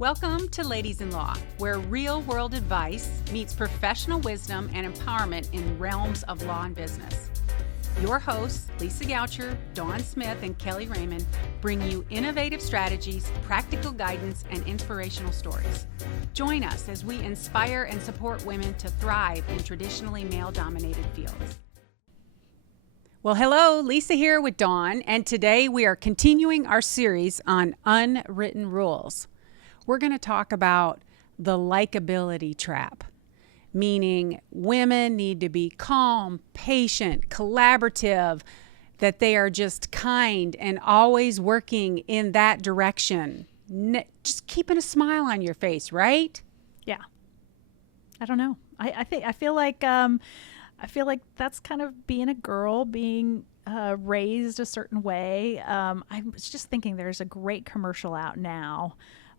Welcome to Ladies in Law, where real-world advice meets professional wisdom and empowerment in realms of law and business. Your hosts, Lisa Goucher, Dawn Smith, and Kellye Raymond, bring you innovative strategies, practical guidance, and inspirational stories. Join us as we inspire and support women to thrive in traditionally male-dominated fields. Well, hello, Lisa here with Dawn, and today we are continuing our series on unwritten rules. We're going to talk about the likability trap, meaning women need to be calm, patient, collaborative, that they are just kind and always working in that direction. Just keeping a smile on your face, right? Yeah. I don't know. I feel like that's kind of being a girl, being raised a certain way. I was just thinking there's a great commercial out now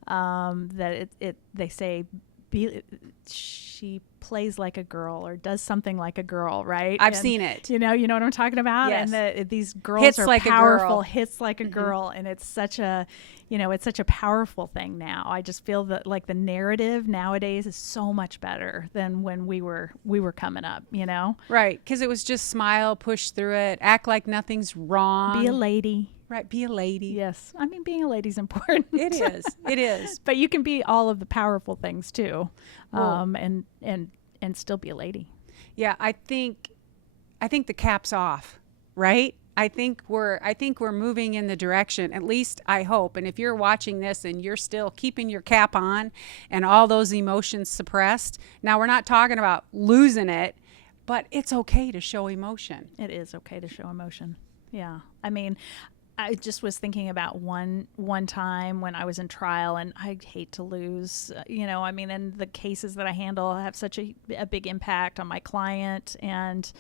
that they say she plays like a girl or does something like a girl, right? I've seen it. You know what I'm talking about? Yes. And these girls Hits are like powerful, a girl. hits like a girl. And it's such a powerful thing now. I just feel that like the narrative nowadays is so much better than when we were coming up, you know? Right, because it was just smile, push through it, act like nothing's wrong. Be a lady. Right, be a lady. Yes. I mean, being a lady's important. It is. It is. But you can be all of the powerful things too. Well, And still be a lady. Yeah, I think the cap's off, right? I think we're moving in the direction, at least I hope. And if you're watching this and you're still keeping your cap on and all those emotions suppressed, now we're not talking about losing it, but it's okay to show emotion. It is okay to show emotion. Yeah. I mean, I just was thinking about one time when I was in trial, and I hate to lose, and the cases that I handle have such a big impact on my client. And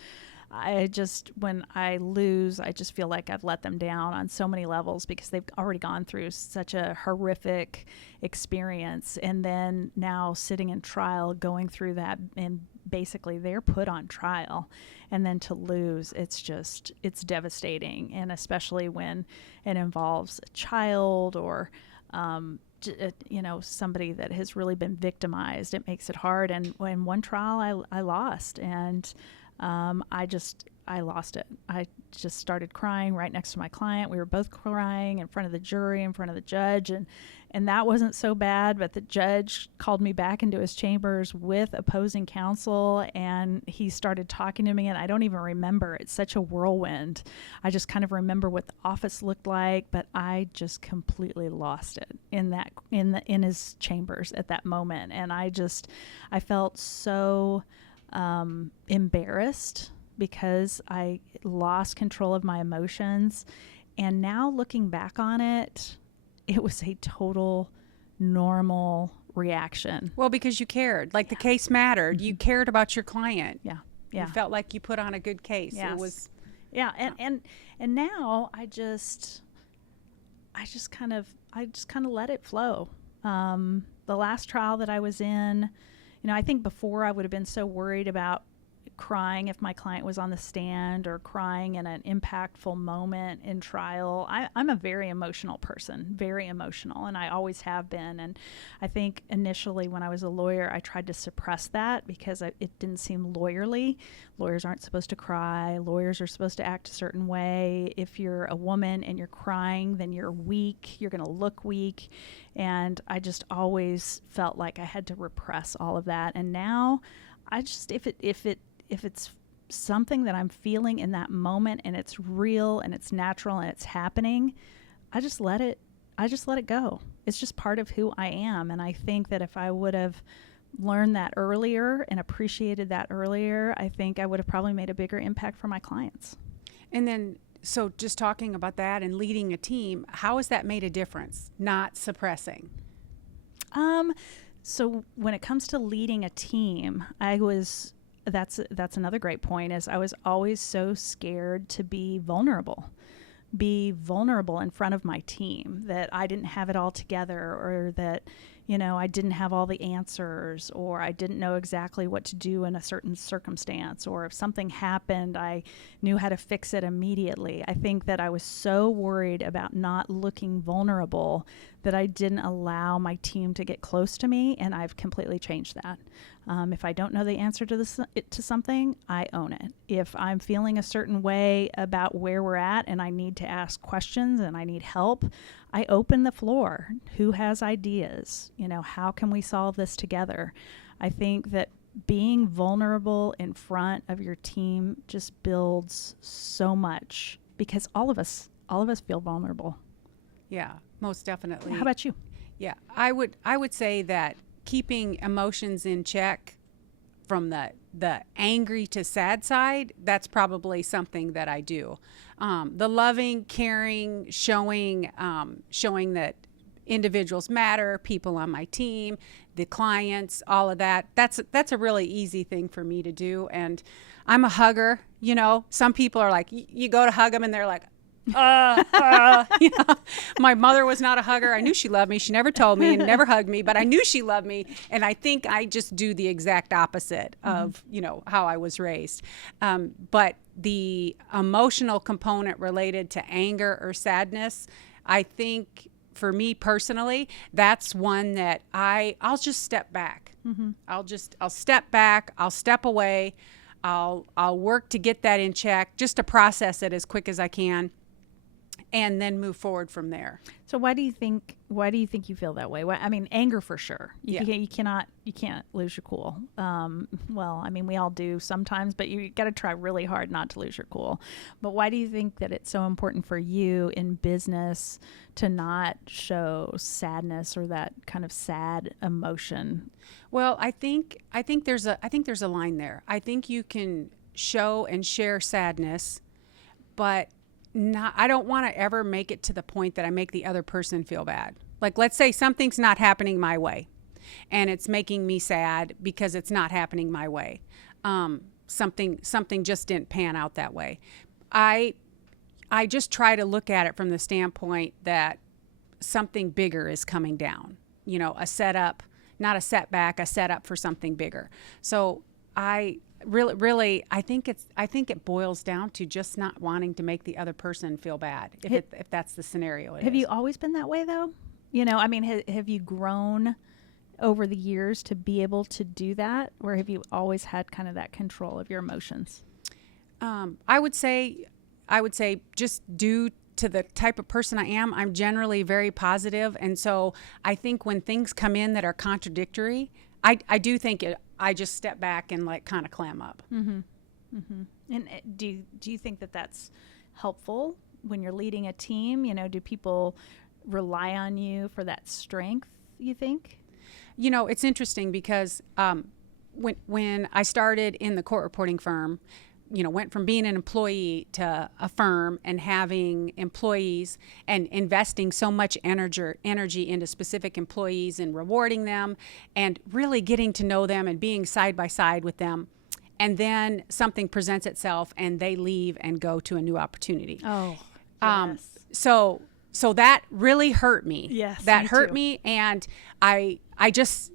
when I lose, I just feel like I've let them down on so many levels because they've already gone through such a horrific experience. And then now sitting in trial, going through that, and basically they're put on trial, and then to lose, it's devastating. And especially when it involves a child or, somebody that has really been victimized, it makes it hard. And in one trial I lost, and I lost it. I just started crying right next to my client. We were both crying in front of the jury, in front of the judge, and that wasn't so bad, but the judge called me back into his chambers with opposing counsel, and he started talking to me, and I don't even remember. It's such a whirlwind. I just kind of remember what the office looked like, but I just completely lost it in his chambers at that moment. And I felt so embarrassed because I lost control of my emotions. And now looking back on it, it was a total normal reaction. Well, because you cared, like the case mattered. Mm-hmm. You cared about your client. Yeah. You felt like you put on a good case. Yes. It was. Yeah. And now I just kind of let it flow. The last trial that I was in, I think before I would have been so worried about crying if my client was on the stand or crying in an impactful moment in trial. I'm a very emotional person, very emotional, and I always have been. And I think initially when I was a lawyer, I tried to suppress that because it didn't seem lawyerly. Lawyers aren't supposed to cry. Lawyers are supposed to act a certain way. If you're a woman and you're crying, then you're weak. You're going to look weak. And I just always felt like I had to repress all of that. And now I just, if it's something that I'm feeling in that moment and it's real and it's natural and it's happening, I just let it go. It's just part of who I am. And I think that if I would have learned that earlier and appreciated that earlier, I think I would have probably made a bigger impact for my clients. And then, so just talking about that and leading a team, how has that made a difference? Not suppressing. So when it comes to leading a team, that's another great point, is I was always so scared to be vulnerable in front of my team, that I didn't have it all together, or that, I didn't have all the answers, or I didn't know exactly what to do in a certain circumstance, or if something happened, I knew how to fix it immediately. I think that I was so worried about not looking vulnerable that I didn't allow my team to get close to me, and I've completely changed that. If I don't know the answer to something, I own it. If I'm feeling a certain way about where we're at and I need to ask questions and I need help, I open the floor. Who has ideas? How can we solve this together? I think that being vulnerable in front of your team just builds so much, because all of us feel vulnerable. Yeah, most definitely. How about you? Yeah, I would say that keeping emotions in check from the angry to sad side, that's probably something that I do. The loving, caring, showing that individuals matter, people on my team, the clients, all of that. That's a really easy thing for me to do. And I'm a hugger. Some people are like, you go to hug them and they're like, my mother was not a hugger. I knew she loved me. She never told me and never hugged me, but I knew she loved me. And I think I just do the exact opposite of, how I was raised. But the emotional component related to anger or sadness, I think for me personally, that's one that I'll just step back. I'll step back. I'll step away. I'll work to get that in check, just to process it as quick as I can, and then move forward from there. So why do you think you feel that way? Anger for sure. You can't lose your cool. We all do sometimes, but you got to try really hard not to lose your cool. But why do you think that it's so important for you in business to not show sadness or that kind of sad emotion? Well, I think there's a line there. I think you can show and share sadness, but I don't want to ever make it to the point that I make the other person feel bad. Like, let's say something's not happening my way and it's making me sad because it's not happening my way. Something just didn't pan out that way. I just try to look at it from the standpoint that something bigger is coming down, a setup, not a setback, a setup for something bigger. So I think it boils down to just not wanting to make the other person feel bad, if that's the scenario. Have you always been that way though? Have you grown over the years to be able to do that, or have you always had kind of that control of your emotions? I would say just due to the type of person I am, I'm generally very positive, and so I think when things come in that are contradictory, I do think I just step back and kind of clam up. Mm-hmm. Mm-hmm. And do you think that that's helpful when you're leading a team? Do people rely on you for that strength, you think? It's interesting because when I started in the court reporting firm, went from being an employee to a firm and having employees and investing so much energy into specific employees and rewarding them and really getting to know them and being side by side with them. And then something presents itself and they leave and go to a new opportunity. Oh, yes. So that really hurt me. Yes, that me hurt too. me, and I just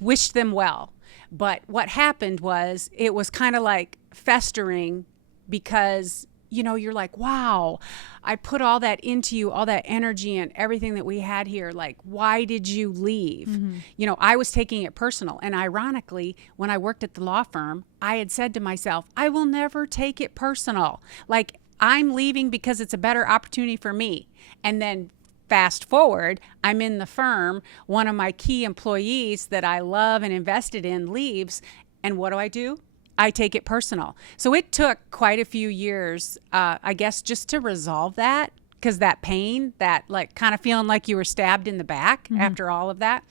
wished them well. But what happened was it was kind of like festering because, you're like, wow, I put all that into you, all that energy and everything that we had here. Like, why did you leave? Mm-hmm. I was taking it personal. And ironically, when I worked at the law firm, I had said to myself, I will never take it personal. Like, I'm leaving because it's a better opportunity for me. And then fast forward, I'm in the firm. One of my key employees that I love and invested in leaves. And what do? I take it personal. So it took quite a few years, I guess, just to resolve that, because that pain, that kind of feeling like you were stabbed in the back after all of that.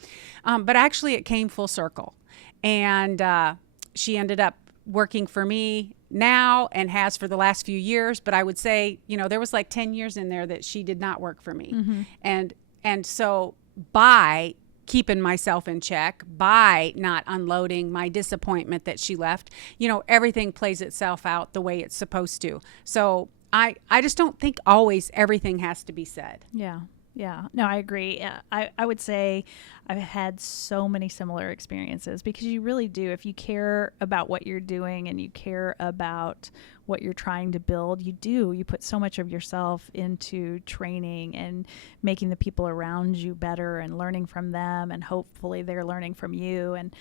But actually it came full circle. And she ended up working for me now and has for the last few years. But I would say, there was 10 years in there that she did not work for me. Mm-hmm. And so by keeping myself in check, by not unloading my disappointment that she left, everything plays itself out the way it's supposed to. So I just don't think always everything has to be said. Yeah. Yeah. No, I agree. I would say I've had so many similar experiences, because you really do. If you care about what you're doing and you care about what you're trying to build, you put so much of yourself into training and making the people around you better and learning from them, and hopefully they're learning from you. And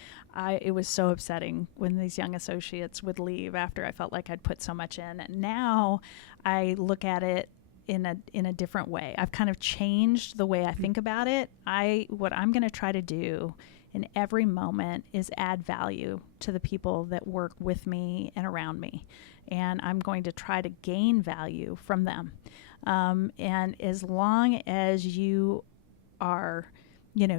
it was so upsetting when these young associates would leave after I felt like I'd put so much in. And now I look at it in a different way. I've kind of changed the way I think about it. What I'm going to try to do in every moment is add value to the people that work with me and around me. And I'm going to try to gain value from them. And as long as you are,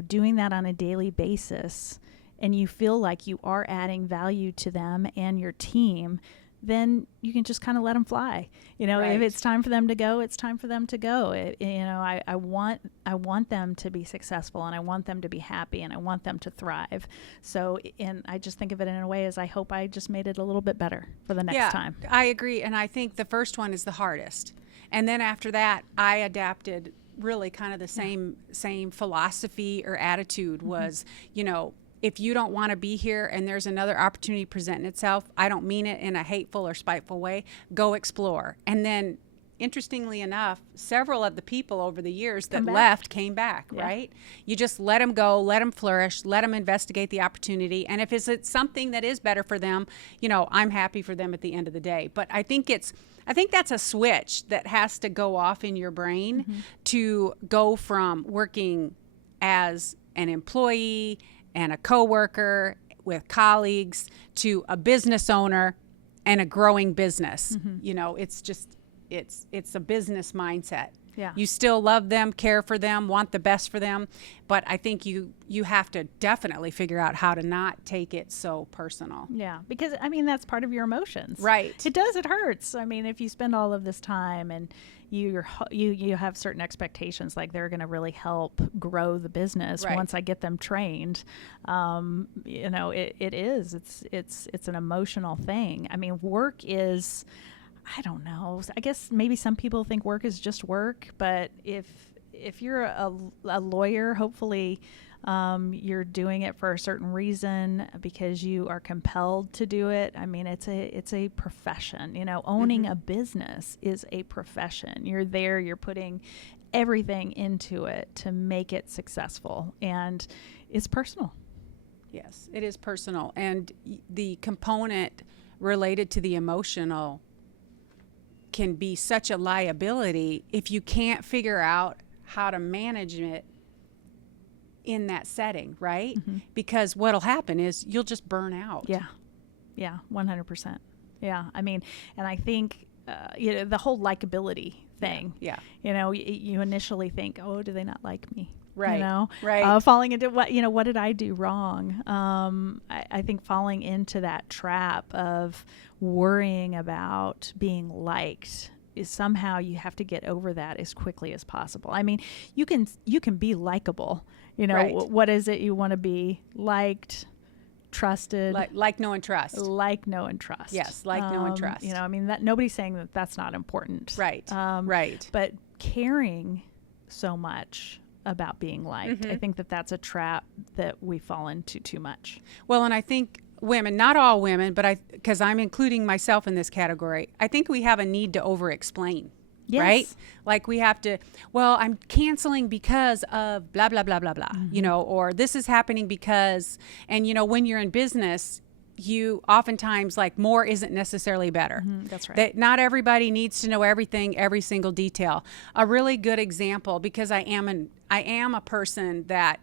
doing that on a daily basis, and you feel like you are adding value to them and your team, then you can just kind of let them fly. Right. If it's time for them to go, it's time for them to go. I want them to be successful, and I want them to be happy, and I want them to thrive. So, and I just think of it in a way as I hope I just made it a little bit better for the next time. I agree. And I think the first one is the hardest. And then after that, I adapted really kind of the same philosophy or attitude was, if you don't want to be here and there's another opportunity presenting itself, I don't mean it in a hateful or spiteful way, go explore. And then, interestingly enough, several of the people over the years that left came back, right? You just let them go, let them flourish, let them investigate the opportunity. And if it's something that is better for them, I'm happy for them at the end of the day. But I think that's a switch that has to go off in your brain to go from working as an employee and a coworker with colleagues to a business owner and a growing business. It's a business mindset. Yeah. You still love them, care for them, want the best for them, but I think you have to definitely figure out how to not take it so personal. Yeah, because that's part of your emotions. Right. It does. It hurts. If you spend all of this time and you have certain expectations, like they're going to really help grow the business once I get them trained. It is. It's an emotional thing. Work is, I don't know. I guess maybe some people think work is just work, but if you're a lawyer, hopefully you're doing it for a certain reason because you are compelled to do it. It's a profession. Owning a business is a profession. You're there. You're putting everything into it to make it successful, and it's personal. Yes, it is personal, and the component related to the emotional can be such a liability if you can't figure out how to manage it in that setting, right? Because what'll happen is you'll just burn out. Yeah, 100%. Yeah, and I think the whole likability thing. Yeah. You initially think, oh, do they not like me? Right. Falling into what did I do wrong? I think falling into that trap of worrying about being liked is somehow you have to get over that as quickly as possible. You can be likable. What is it you want to be? Liked, trusted. Like, know, and trust. Like, know, and trust. Yes, like, know, and trust. That nobody's saying that that's not important. Right. Right. But caring so much about being liked, I think that's a trap that we fall into too much. Well, and I think women, not all women, but because I'm including myself in this category, I think we have a need to over-explain. Yes. Right? Like we have to, I'm canceling because of blah, blah, blah, blah, blah, or this is happening because, and when you're in business, you oftentimes more isn't necessarily better. That's right. That not everybody needs to know everything, every single detail. A really good example, because I am a person that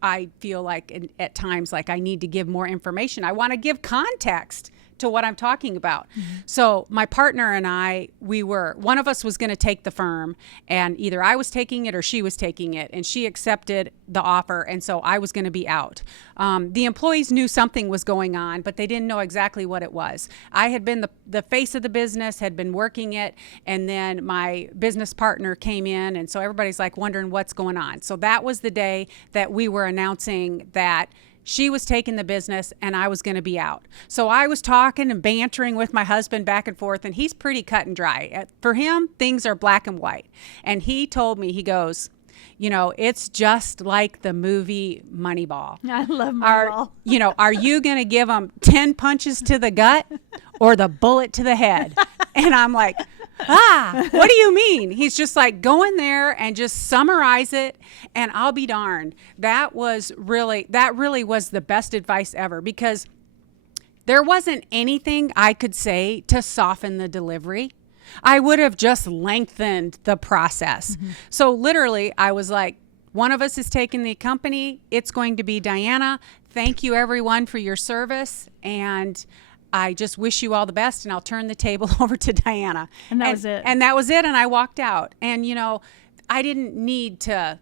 I feel like at times like I need to give more information. I want to give context to what I'm talking about. So my partner and I, one of us was going to take the firm, and either I was taking it or she was taking it, and she accepted the offer, and so I was going to be out. The employees knew something was going on, but they didn't know exactly what it was. I had been the face of the business, had been working it, and then my business partner came in, and so everybody's wondering what's going on. So that was the day that we were announcing that she was taking the business and I was going to be out. So I was talking and bantering with my husband back and forth, and he's pretty cut and dry. For him, things are black and white. And he told me, he goes, It's just like the movie Moneyball. I love Moneyball. Are you going to give him 10 punches to the gut or the bullet to the head? And I'm like, what do you mean? He's just like, go in there and just summarize it, and I'll be darned. That really was the best advice ever, because there wasn't anything I could say to soften the delivery. I would have just lengthened the process. Mm-hmm. So literally, I was like, one of us is taking the company. It's going to be Diana. Thank you, everyone, for your service. And I just wish you all the best, and I'll turn the table over to Diana. And that was it. And that was it, and I walked out. And, I didn't need to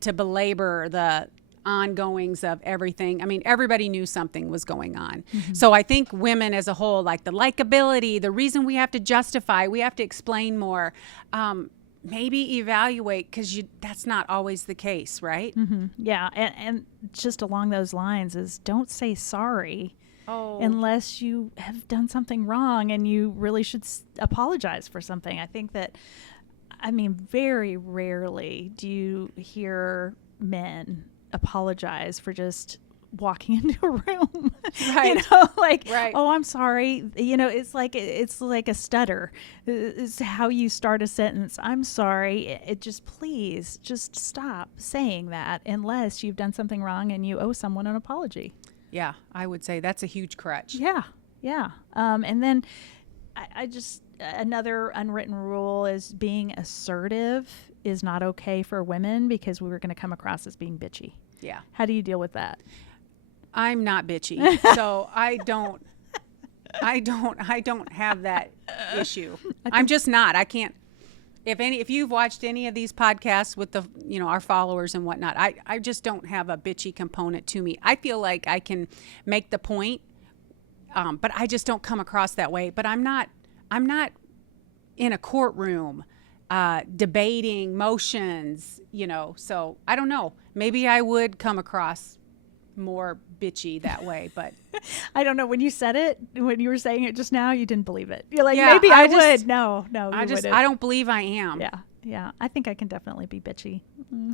belabor the ongoings of everything. I mean, everybody knew something was going on. Mm-hmm. So I think women as a whole, like the likability, the reason we have to justify, we have to explain more, maybe evaluate, because that's not always the case, right? Mm-hmm. Yeah, and just along those lines is don't say sorry unless you have done something wrong and you really should apologize for something. I think that, very rarely do you hear men apologize for just walking into a room. Right. Right. Oh, I'm sorry. It's like a stutter. It's how you start a sentence. I'm sorry. Please just stop saying that unless you've done something wrong and you owe someone an apology. Yeah, I would say that's a huge crutch. Yeah. And then I just, another unwritten rule is being assertive is not okay for women, because we were going to come across as being bitchy. Yeah. How do you deal with that? I'm not bitchy, so I don't have that issue. I'm just not. I can't. If you've watched any of these podcasts with the our followers and whatnot, I just don't have a bitchy component to me. I feel like I can make the point, but I just don't come across that way. But I'm not in a courtroom debating motions, so I don't know. Maybe I would come across more bitchy that way, but I don't know. When you said it, when you were saying it just now, you didn't believe it. You're like, yeah, maybe I would. No, I don't believe I am. Yeah. I think I can definitely be bitchy.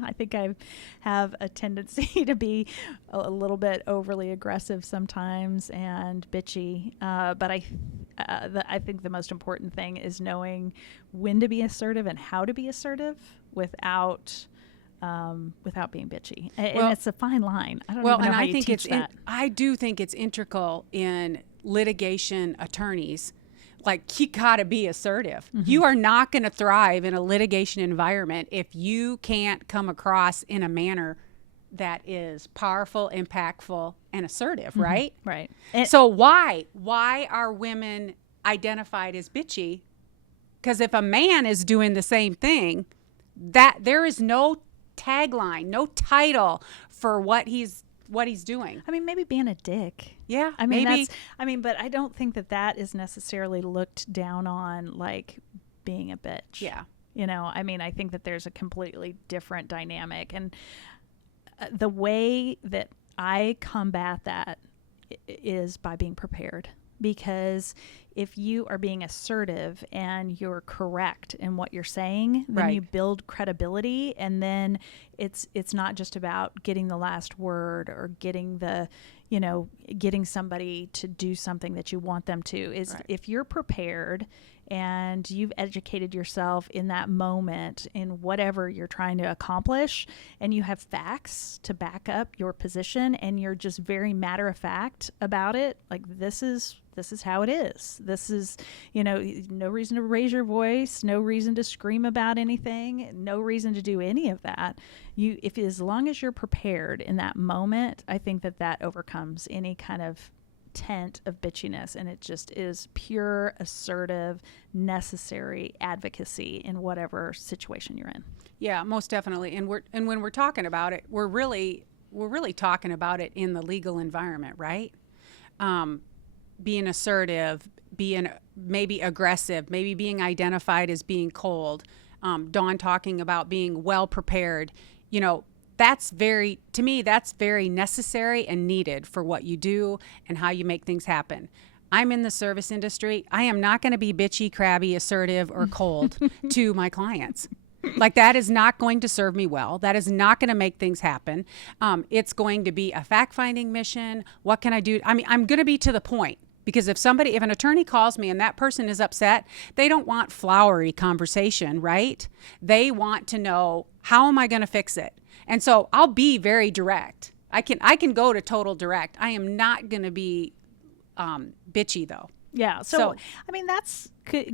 I think I have a tendency to be a little bit overly aggressive sometimes and bitchy. But I think the most important thing is knowing when to be assertive and how to be assertive without being bitchy. And it's a fine line. I don't even know how you teach that. I do think it's integral in litigation attorneys. Like, you gotta be assertive. Mm-hmm. You are not going to thrive in a litigation environment if you can't come across in a manner that is powerful, impactful, and assertive, mm-hmm. right? Right. So why are women identified as bitchy? Because if a man is doing the same thing, that there is no tagline, no title for what he's doing. Maybe being a dick. Yeah, maybe. But I don't think that is necessarily looked down on, like being a bitch. Yeah. I think that there's a completely different dynamic, and the way that I combat that is by being prepared. Because if you are being assertive and you're correct in what you're saying, then right. you build credibility, and then it's not just about getting the last word or getting getting somebody to do something that you want them to. Right. If you're prepared and you've educated yourself in that moment in whatever you're trying to accomplish, and you have facts to back up your position, and you're just very matter of fact about it, like this is how it is. This is, no reason to raise your voice, no reason to scream about anything, no reason to do any of that. As long as you're prepared in that moment, I think that overcomes any kind of tent of bitchiness, and it just is pure, assertive, necessary advocacy in whatever situation you're in. Yeah, most definitely. And when we're talking about it, we're really talking about it in the legal environment, right? Being assertive, being maybe aggressive, maybe being identified as being cold. Dawn talking about being well prepared. That's very necessary and needed for what you do and how you make things happen. I'm in the service industry. I am not going to be bitchy, crabby, assertive, or cold to my clients. Like, that is not going to serve me well. That is not going to make things happen. It's going to be a fact-finding mission. What can I do? I mean, I'm going to be to the point. Because if an attorney calls me and that person is upset, they don't want flowery conversation, right? They want to know, how am I going to fix it? And so I'll be very direct. I can go to total direct. I am not going to be bitchy, though. Yeah. So I mean,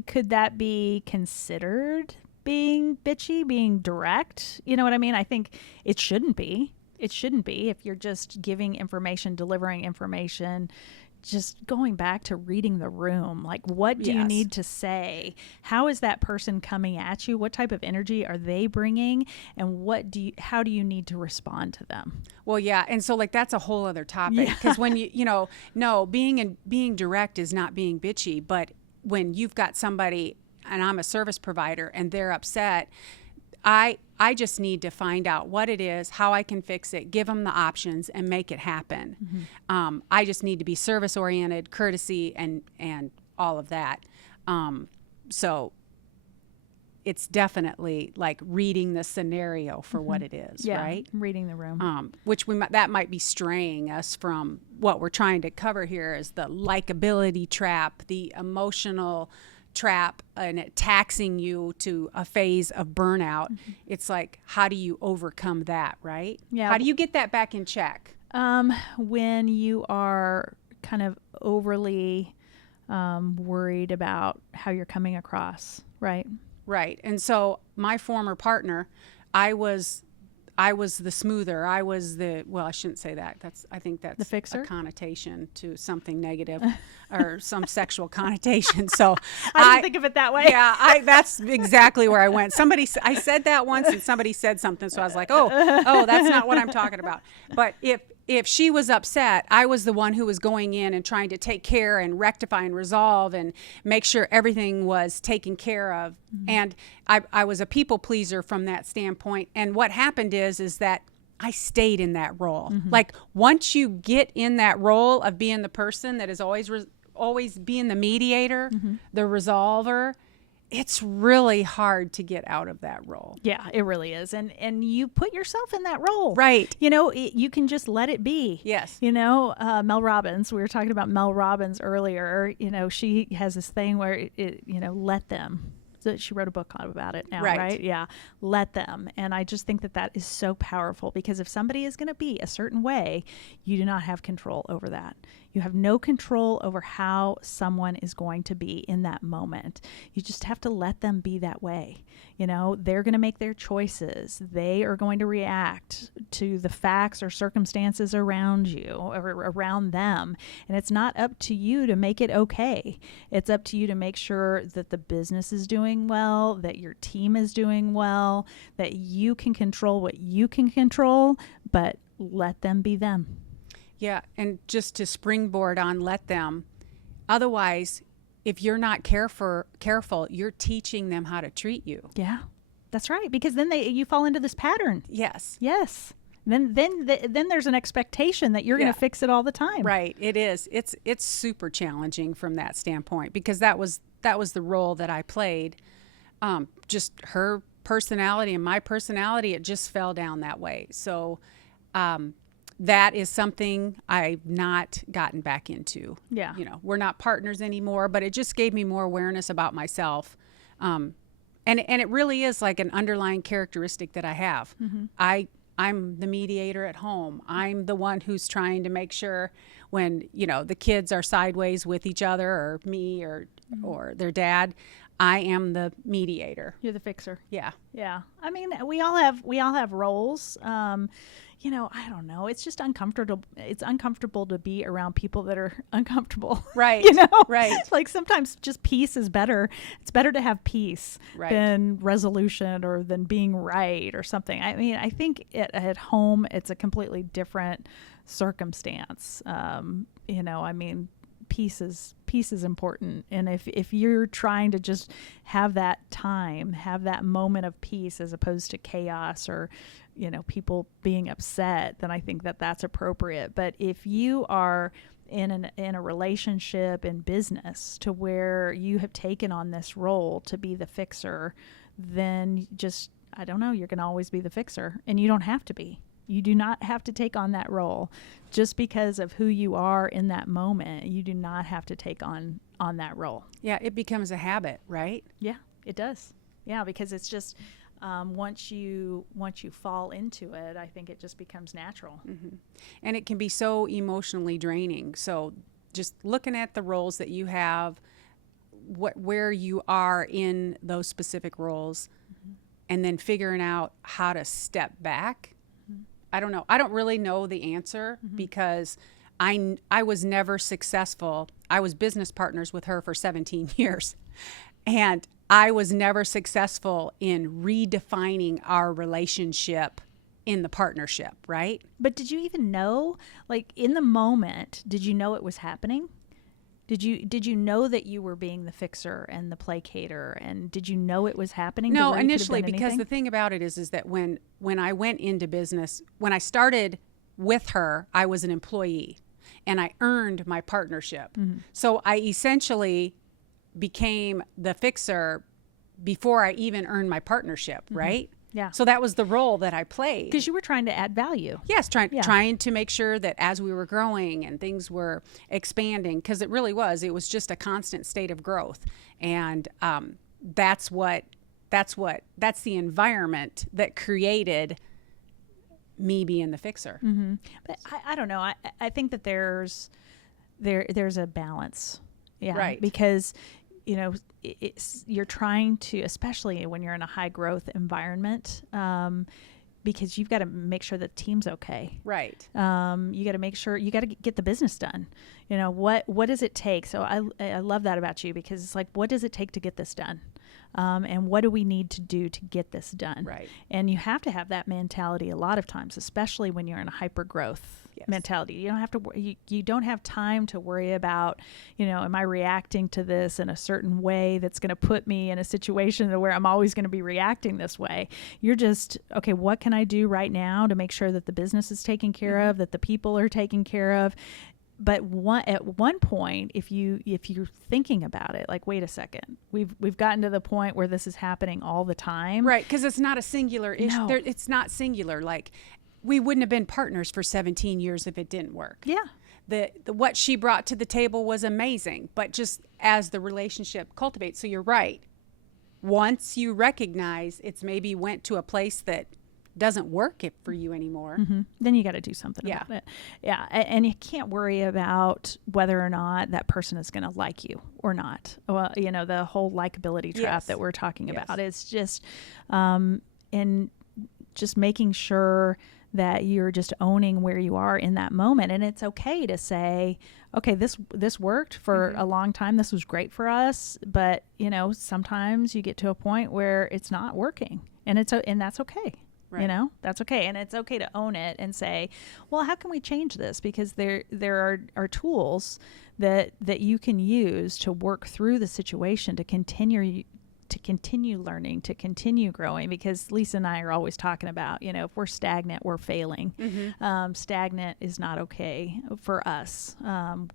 could that be considered being bitchy, being direct? You know what I mean? I think it shouldn't be. It shouldn't be if you're just giving information, delivering information. Just going back to reading the room, like, what do you need to say? How is that person coming at you? What type of energy are they bringing? And how do you need to respond to them? Well, yeah. And so, like, that's a whole other topic, because when being direct is not being bitchy, but when you've got somebody, and I'm a service provider, and they're upset, I just need to find out what it is, how I can fix it, give them the options, and make it happen. Mm-hmm. I just need to be service-oriented, courtesy, and all of that. So it's definitely like reading the scenario for what it is, right? Reading the room. Which that might be straying us from what we're trying to cover here, is the likability trap, the emotional trap, and it taxing you to a phase of burnout. Mm-hmm. It's like, how do you overcome that, right? Yeah. How do you get that back in check? When you are kind of overly worried about how you're coming across, right? Right. And so my former partner, I was the smoother. I was I shouldn't say that. I think that's the fixer? A connotation to something negative or some sexual connotation. So I didn't think of it that way. Yeah, that's exactly where I went. I said that once, and somebody said something. So I was like, oh, that's not what I'm talking about. But if she was upset, I was the one who was going in and trying to take care and rectify and resolve and make sure everything was taken care of. Mm-hmm. And I was a people pleaser from that standpoint. And what happened is that I stayed in that role. Mm-hmm. Like, once you get in that role of being the person that is always being the mediator, mm-hmm. the resolver, it's really hard to get out of that role. Yeah, it really is. And you put yourself in that role. Right. You can just let it be. Yes. Mel Robbins, we were talking about Mel Robbins earlier. She has this thing where let them. So she wrote a book about it now, right? Yeah. Let them. And I just think that is so powerful, because if somebody is going to be a certain way, you do not have control over that. You have no control over how someone is going to be in that moment. You just have to let them be that way. They're going to make their choices. They are going to react to the facts or circumstances around you or around them. And it's not up to you to make it okay. It's up to you to make sure that the business is doing well, that your team is doing well, that you can control what you can control, but let them be them. Yeah, and just to springboard on let them. Otherwise, if you're not careful, you're teaching them how to treat you. Yeah, that's right. Because then you fall into this pattern. Yes. Then there's an expectation that you're going to fix it all the time. Right. It is. It's super challenging from that standpoint, because that was the role that I played. Just her personality and my personality, it just fell down that way. So, that is something I've not gotten back into. Yeah. We're not partners anymore, but it just gave me more awareness about myself. And it really is like an underlying characteristic that I have. Mm-hmm. I'm the mediator at home. I'm the one who's trying to make sure when, the kids are sideways with each other, or me or their dad, I am the mediator. You're the fixer. Yeah. Yeah. I mean, we all have roles. I don't know. It's just uncomfortable. It's uncomfortable to be around people that are uncomfortable. Right. Right. It's like sometimes just peace is better. It's better to have peace than resolution or than being right or something. I mean, I think at home, it's a completely different circumstance. Peace is important. And if you're trying to just have that time, have that moment of peace as opposed to chaos or, people being upset, then I think that's appropriate. But if you are in a relationship in business to where you have taken on this role to be the fixer, then just I don't know, you're going to always be the fixer, and you don't have to be. You do not have to take on that role just because of who you are in that moment. You do not have to take on that role. Yeah, it becomes a habit, right? Yeah, it does. Yeah, because it's just once you fall into it, I think it just becomes natural. Mm-hmm. And it can be so emotionally draining. So just looking at the roles that you have, where you are in those specific roles, and then figuring out how to step back. I don't know. I don't really know the answer because I was never successful. I was business partners with her for 17 years. And I was never successful in redefining our relationship in the partnership, right? But did you even know, like in the moment, did you know it was happening? Did you know that you were being the fixer and the placater, and did you know it was happening? No, initially, because the thing about it is that when I went into business, when I started with her, I was an employee and I earned my partnership. So I essentially became the fixer before I even earned my partnership, right? Yeah. So that was the role that I played. Because you were trying to add value. Yes, trying to make sure that as we were growing and things were expanding, because it was just a constant state of growth. And that's the environment that created me being the fixer. But I don't know. I think that there's a balance. Yeah. Right. Because you're trying to, especially when you're in a high growth environment, because you've got to make sure the team's okay. Right. You got to make sure you got to get the business done. What does it take? So I love that about you, because it's like, what does it take to get this done? And what do we need to do to get this done? Right. And you have to have that mentality a lot of times, especially when you're in a hyper growth mentality. You don't have to. You don't have time to worry about, am I reacting to this in a certain way that's going to put me in a situation where I'm always going to be reacting this way. You're just, okay, what can I do right now to make sure that the business is taken care of, that the people are taken care of? But at one point, if you're thinking about it, like, wait a second, we've gotten to the point where this is happening all the time, right? Because it's not a singular issue. No. It's not singular. Like, we wouldn't have been partners for 17 years if it didn't work. Yeah. The what she brought to the table was amazing, but just as the relationship cultivates. So you're right. Once you recognize it's maybe went to a place that doesn't work for you anymore, then you got to do something about it. Yeah. And you can't worry about whether or not that person is going to like you or not. Well, the whole likability trap that we're talking about is just, and just making sure that you're just owning where you are in that moment. And it's okay to say, okay, this worked for a long time. This was great for us. But, sometimes you get to a point where it's not working, and that's okay. Right. That's okay. And it's okay to own it and say, well, how can we change this? Because there are tools that you can use to work through the situation, to continue learning, to continue growing. Because Lisa and I are always talking about, if we're stagnant, we're failing. Stagnant is not okay for us.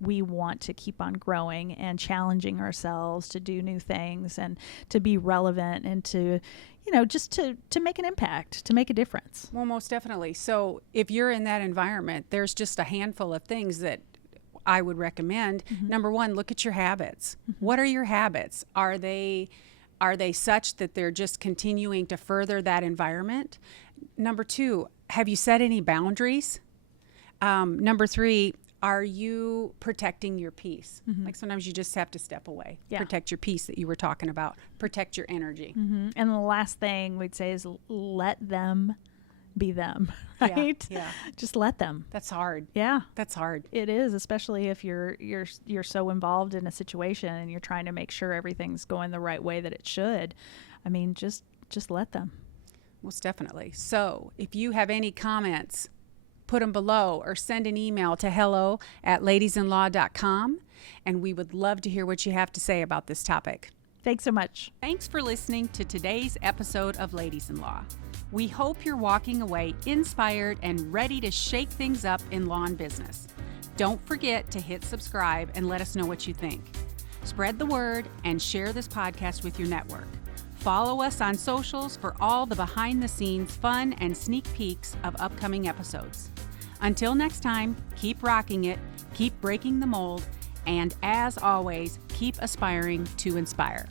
We want to keep on growing and challenging ourselves to do new things and to be relevant and to, just to make an impact, to make a difference. Well, most definitely. So if you're in that environment, there's just a handful of things that I would recommend. Number one, look at your habits. What are your habits? Are they such that they're just continuing to further that environment? Number two, have you set any boundaries? Number three, are you protecting your peace? Like, sometimes you just have to step away. Protect your peace that you were talking about. Protect your energy. And the last thing we'd say is let them be them, right? Yeah. Just let them. That's hard. Yeah. That's hard. It is, especially if you're so involved in a situation and you're trying to make sure everything's going the right way that it should. I mean, just let them. Most definitely. So if you have any comments, put them below or send an email to hello@ladiesinlaw.com, and we would love to hear what you have to say about this topic. Thanks so much. Thanks for listening to today's episode of Ladies in Law. We hope you're walking away inspired and ready to shake things up in law and business. Don't forget to hit subscribe and let us know what you think. Spread the word and share this podcast with your network. Follow us on socials for all the behind-the-scenes fun and sneak peeks of upcoming episodes. Until next time, keep rocking it, keep breaking the mold, and as always, keep aspiring to inspire.